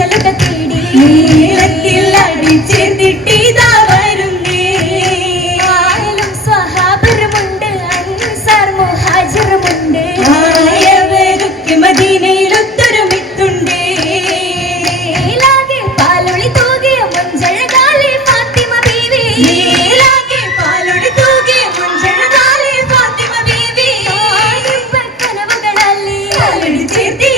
കുശലൊക്കെ തേടി നീളത്തിൽ അടിച്ചേർത്തിട്ടിതാ വരുന്നേ. ആയാലും സ്വഹാബറുമുണ്ട് അൻസാർ മുഹാജിറുമുണ്ട് ആയവരൊക്കെ മദീനയിലൊത്തൊരുമിത്തുണ്ടേ. നീലാകെ പാലൊളി തൂകിയ മുഞ്ചഴകാലി ഫാത്തിമ ബീവി നീലാകെ പാലൊളി തൂകിയ മുഞ്ചഴകാലി ഫാത്തിമ ബീവി. കനവുകളല്ലേ അടിച്ചേർത്തി